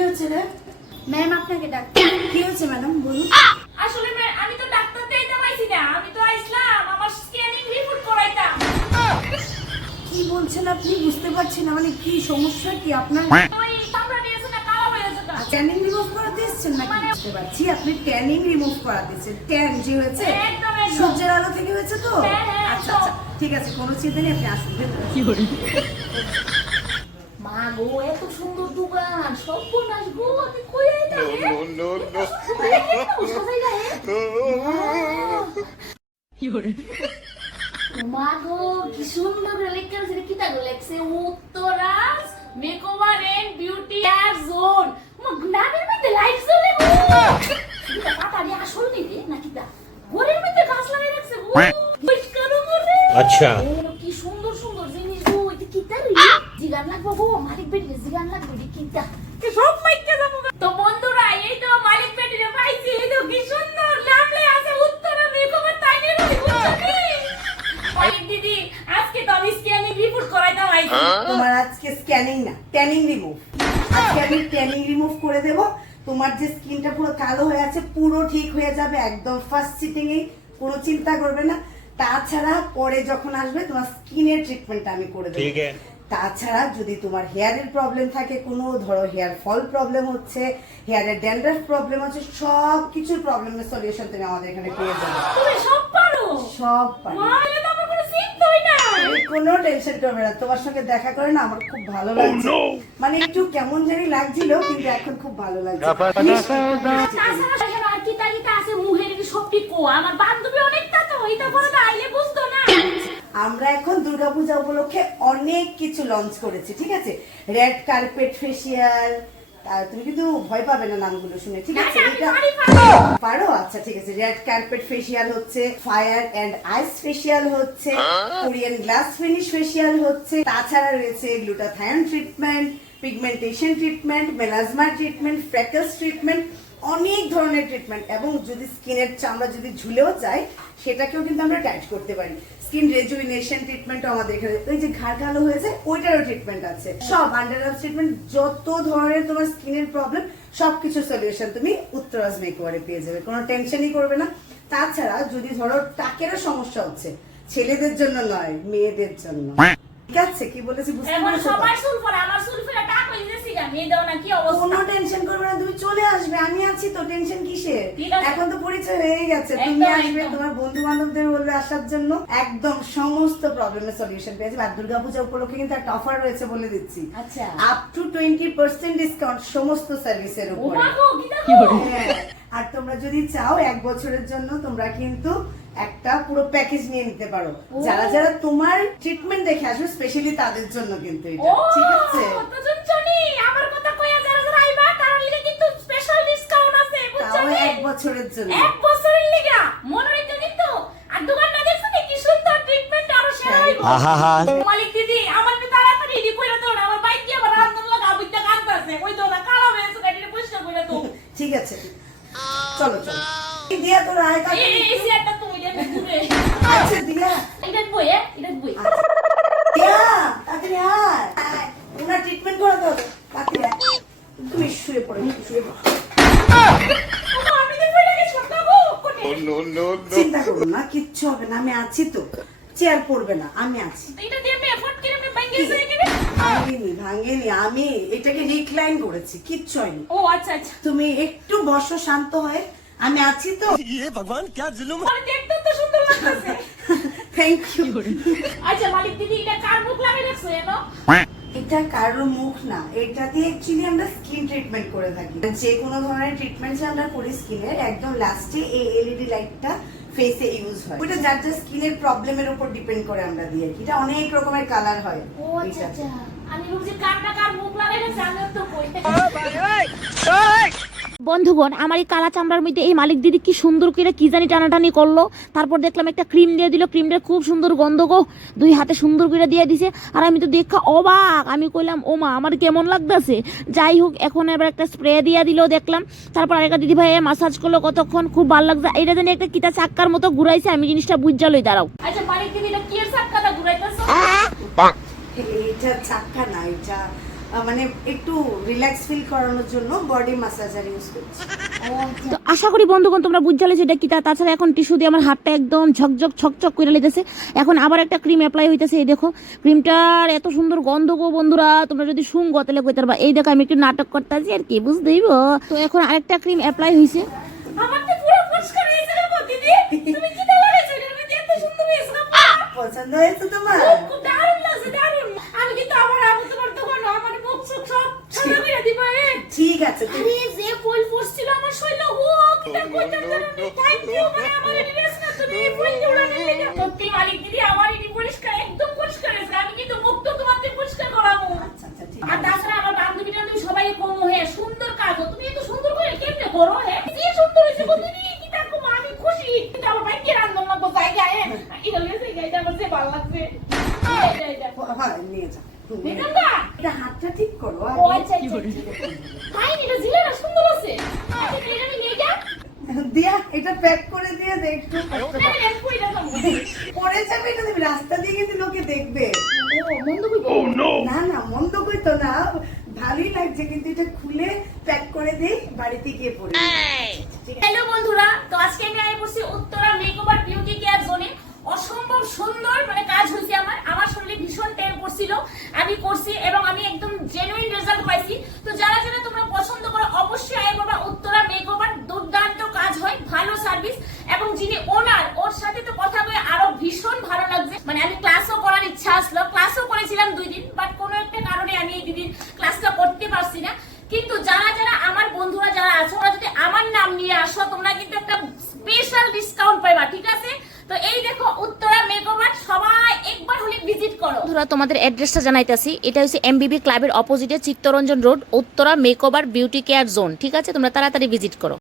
হয়েছে রে? ম্যাম আপনাকে ডাক কি হয়েছে ম্যাডাম বলুন। আসলে ম্যাম আমি তো ডাক্তার দেইতে পাইছি না। আমি তো আইছিলাম আমার স্ক্যানিং রিপোর্ট করাইতাম। কি বলছেন আপনি? বুঝতে পারছি না। মানে কি সমস্যা কি আপনার? ওই চামড়া দিয়েছে না কালো হয়ে গেছে ট্যানিং রিমুভ করাতে এসেছেন নাকি? মানে- বুঝতে পারছি। আপনি ট্যানিং রিমুভ এসেছেন। ট্যান যে হয়েছে একদম। সূর্যের আলো থেকে হয়েছে তো? হ্যাঁ, হ্যাঁ, আচ্ছা আচ্ছা ঠিক আছে কোনো চিন্তা নেই আপনি আসুন। ভেতরে। মা গো এত সুন্দর দোকান সর্বনাশ গো আমি কই আইতা মা। গো কি সুন্দর লেখা আছে কি তা লেখছে উত্তরাজ makeover and beauty care zone মা নামের মধ্যে লাইট জ্বলে গো। তাড়াতাড়ি আসল নিবে নাকি তা? ঘরের মধ্যে গাছ লাগিয়ে রাখছে গো। আচ্ছা। ও, কি সুন্দর সুন্দর জিনিস গো এটা কি তারি জিগান লাগবো গো মালিক বেটি জিগান লাগবে এটা কি কি সব মাইকে যাব তো বন্ধুরা এই তো মালিক বেটি রে পাইছি। এই তো কি সুন্দর নামলে আছে উত্তরা মেকওভার তাই রে মালিক দিদি আজকে তো আমি স্ক্যানিং রিপোর্ট করাইতাম আইছি। তোমার আজকে স্ক্যানিং না ট্যানিং রিমুভ আজকে আমি ট্যানিং রিমুভ করে দেব। তোমার যে স্কিনটা পুরো কালো হয়ে আছে পুরো ঠিক হয়ে যাবে একদম ফার্স্ট সিটিং এ কোনো চিন্তা করবে না। তাছাড়া পরে যখন আসবে তোমার স্কিনের ট্রিটমেন্টটা আমি করে দেবো। ঠিক আছে। তাছাড়া যদি তোমার হেয়ারের প্রবলেম থাকে কোনো ধরো হেয়ার ফল প্রবলেম হচ্ছে হেয়ারের ড্যান্ড্রাফ প্রবলেম হচ্ছে সব কিছুর প্রবলেমের সলিউশন তুমি আমাদের এখানে পেয়ে যাবে। তুমি সব পারো? সব পারি। মা তো আমার কোনো টেনশন করবে না। তোমার সঙ্গে দেখা করে না আমার খুব ভালো লাগছে। মানে একটু কেমন জানি লাগছিল কিন্তু এখন খুব ভালো লাগছে। আর কিতা কিতা আছে মুহের কি সব ঠিক কো? আমার বান্ধবী অনেকটা তো এইটা পরে তো আইলে বুঝতো না আমরা এখন দুর্গাপূজা উপলক্ষে অনেক কিছু লঞ্চ করেছি ঠিক আছে? রেড কার্পেট ফেসিয়াল তুমি কিন্তু ভয় পাবে না নামগুলো শুনে ঠিক আছে? এটা পারি, আচ্ছা ঠিক আছে। রেড কার্পেট ফেসিয়াল হচ্ছে ফায়ার এন্ড আইস ফেসিয়াল হচ্ছে কোরিয়ান গ্লাস ফিনিশ ফেসিয়াল হচ্ছে তাছাড়া রয়েছে glutathione treatment pigmentation treatment melasma treatment freckles treatment অনেক ধরনের ট্রিটমেন্ট এবং যদি স্কিনের চামড়া যদি ঝুলেও যায় সেটাকেও কিন্তু আমরা টাইট করতে পারি। স্কিন রেজুইনেশন ট্রিটমেন্টও আমাদের এখানে ওই যে ঘাড় কালো হয়েছে ওইটারও ট্রিটমেন্ট আছে। সব আন্ডার ট্রিটমেন্ট যত ধরনের তোমার স্কিনের প্রবলেম সবকিছু সলিউশন তুমি উত্তরাজ মেকওয়ারে পেয়ে যাবে কোনো টেনশনই করবে না। তাছাড়া যদি ধরো টাকেরও সমস্যা হচ্ছে ছেলেদের জন্য নয় মেয়েদের জন্য। ঠিক আছে? কি বলেছি বুঝতে এখন পেরেছ? সবার চুল পরে আমার চুল ফেলে টাক হয়ে গেছি গা মেয়ে দাও না কি অবস্থা কোনো টেনশন করবে না তুমি চলে আসবে আমি আছি তো টেনশন কিসের? এখন তো পরিচয় হয়ে গেছে। তুমি আসবে তোমার বন্ধু বান্ধবদের বলবে আসার জন্য। একদম সমস্ত প্রবলেমের সলিউশন পেয়ে যাবে আর দুর্গাপূজা উপলক্ষে কিন্তু একটা অফার রয়েছে বলে দিচ্ছি। আচ্ছা। Up to twenty percent discount সমস্ত সার্ভিসের উপরে। আর তোমরা যদি চাও এক বছরের জন্য তোমরা কিন্তু একটা পুরো প্যাকেজ নিয়ে নিতে পারো। যারা যারা তোমার ট্রিটমেন্ট দেখে আসবে স্পেশালি তাদের জন্য কিন্তু এটা। ঠিক আছে তো শুনছনি আমার কথা কইয়া যারা যারা আইবা তার লিগে কিন্তু স্পেশাল ডিসকাউন্ট আছে তাও বুঝছনি এক বছরের জন্য এক বছরের লিগা মনে রেখে কিন্তু আর দোকানটা দেখছ কি সুন্দর ট্রিটমেন্ট আরও সেরা হইব আহাহা। মালিক দিদি আমার নি তাড়াতাড়ি রেডি কইরা দাও না আমার বাইক দিয়ে আবার রান্না লাগা বুঝতে কাঁদতাছে ওই তো না কালো হয়ে হয়েছে গাড়িটা পরিষ্কার কইরা দাও ঠিক আছে চলো চলো এই দিয়া তোর আয় কাকা এই সিয়ারটা তুমি দেবে দূরে আচ্ছা দিয়া এটা বই এ এটা বই দিয়া তাড়াতাড়ি আয় আয়, ওনার ট্রিটমেন্ট করা তো তাড়াতাড়ি আয়। তুমি শুয়ে পড়ো শুয়ে পড়ো ওমা, আমি তো বইটা গেছি বাবু কোনে Oh, no, no, no. চিন্তা করো না কিচ্ছু হবে না আমি আছি তো। চেয়ার পড়বে না আমি আছি। আমি এটাকে রিক্লাইন করেছি কিচ্ছু হয়নি। ও আচ্ছা আচ্ছা। তুমি একটু বসো শান্ত হয়ে আমি আছি তো। ইয়ে ভগবান জুলুম? দেখতে তো সুন্দর লাগছে থ্যাংক ইউ আচ্ছা মালিক দিদি এটা কার মুখ লাগাই রাখছো এনো এটা কারও মুখ না এটা দিয়ে অ্যাকচুয়ালি আমরা স্কিন ট্রিটমেন্ট করে থাকি। যে কোনো ধরনের ট্রিটমেন্ট যে আমরা করি স্কিনের একদম লাস্টে এই এলইডি লাইটটা ফেসে ইউজ হয়। ওটা যার যার স্কিনের প্রবলেমের উপর ডিপেন্ড করে আমরা দিয়ে থাকি। এটা অনেক রকমের কালার হয় ও আচ্ছা আচ্ছা। আমি ভাবছি কার না কার মুখ লাগাই না জানো তো কই। বন্ধুগণ আমার এই কালা চামড়ার মধ্যে এই মালিক দিদি কি সুন্দর করে কি জানি টানাটানি করল। তারপর দেখলাম একটা ক্রিম দিয়ে দিল। ক্রিমটা খুব সুন্দর গন্ধ গো। দুই হাতে সুন্দর করে দিয়ে দিছে। আর আমি তো দেখা অবাক। আমি কইলাম ও মা আমার কেমন লাগতেছে? যাই হোক এখন এবার একটা স্প্রে দিয়ে দিল দেখলাম। তারপর আরেকটা দিদি ভাই মাসাজ করল কতক্ষণ? খুব ভালো লাগছে। এটা জানি একটা কিতা চাক্কার মতো ঘুরাইছে। আমি জিনিসটা বুঝা লই দাঁড়াও। আচ্ছা মালিক দিদি এটা কি এর সাক্কাটা ঘুরাইতেছো এটা চাক্কা না এটা মানে একটু রিল্যাক্স ফিল করানোর জন্য বডি মাসাজার ইউজ করছি। তো আশা করি বন্ধুগণ তোমরা বুঝলে সেটা কি? তা তাছাড়া এখন টিস্যু দিয়ে আমার হাতটা একদম ঝকঝক ছকছক করে লেগেছে এখন আবার একটা ক্রিম অ্যাপ্লাই হইতেছে এই দেখো। ক্রিমটার এত সুন্দর গন্ধ গো বন্ধুরা। তোমরা যদি শুন গতলে কইতে পারবা এই দেখো আমি একটু নাটক করতেছি আর কি বুঝতেই তো এখন আরেকটা ক্রিম অ্যাপ্লাই হয়েছে আমার তো পুরো পরিষ্কার হয়েছে রে গো, দিদি তুমি কি দিয়ে লাগাইছো এটার মধ্যে এত সুন্দর হয়েছে না পছন্দ হয়েছে তোমার খুব খুব দারুণ লাগছে দারুণ আমি কিন্তু আমার আমি তোমার দোকান আমার মুখ সুখ সব সাদা করে দিবা এ ঠিক আছে তুমি আরে যে ফুল ফুটছিল আমার শরীরে ও কিটা কইতাম জানো থ্যাংক ইউ মানে আমার ড্রেস না তুমি এই ফুল জোড়া নিলে সত্যি মালিক দিদি আমার এটি পরিষ্কার একদম পরিষ্কার হয়েছে। আমি কিন্তু মুখ তো তোমার দিয়ে পরিষ্কার করাবো। আচ্ছা আচ্ছা ঠিক আর তাছাড়া আমার বান্ধবী টান্ধবী সবাই কম হে সুন্দর কাজ। তুমি এত সুন্দর করে কেমনে করো হে? যে সুন্দর হয়েছে দিদি কি তার কম আমি খুশি। কিন্তু আমার ভাই কে রান্ধন না গো জায়গা হে। এটা লেছে গাইটা আমার যে ভালো লাগছে। হ্যাঁ নিয়ে যাও। হুম, নিয়ে এটা হাতটা ঠিক করো ও আচ্ছা আচ্ছা আচ্ছা। হাই এটা জিলাটা সুন্দর আছে। আচ্ছা এটা আমি নিয়ে যা। দিয়া এটা প্যাক করে দিয়ে দে একটু। না, না, আমি কইরা যাব। পরে যাবে এটা তুমি রাস্তা দিয়ে কিন্তু লোকে দেখবে। কইবো? না না মন্দ কই তো না। ভালোই লাগছে কিন্তু এটা খুলে প্যাক করে দেই বাড়িতে গিয়ে হ্যালো বন্ধুরা তো আজকে আমি আই পড়ছি উত্তরা মেকওভার বিউটি কেয়ার জোনে অসম্ভব সুন্দর মানে কাজ হয়েছে আমার আমার শরীরে ভীষণ টেন করছিল আমি করছি এবং আমি একদম জেনুইন রেজাল্ট পাইছি তো যারা যারা তোমরা পছন্দ করো অবশ্যই আই করবা উত্তরা মেকওভার দুর্দান্ত কাজ হয় ভালো সার্ভিস এবং যিনি ওনার ওর সাথে তো কথা বলে আরও ভীষণ ভালো লাগছে। মানে আমি ক্লাসও করার ইচ্ছা আসলো। ক্লাসও করেছিলাম দুই দিন বাট কোনো একটা কারণে আমি এই দুদিন ক্লাসটা করতে পারছি না। কিন্তু যারা যারা আমার বন্ধুরা যারা আছো, ওরা যদি আমার নাম নিয়ে আসো, তোমরা কিন্তু একটা স্পেশাল ডিসকাউন্ট পাইবা, ঠিক আছে? তো এই দেখো, উত্তরা মেকওভার সবাই একবার হলে ভিজিট করো। বন্ধুরা, তোমাদের অ্যাড্রেসটা জানাইতাছি। এটা হচ্ছে এমবিবি ক্লাবের অপোজিটে Chittaranjan road Uttara makeover beauty care zone ঠিক আছে? তোমরা তাড়াতাড়ি ভিজিট করো।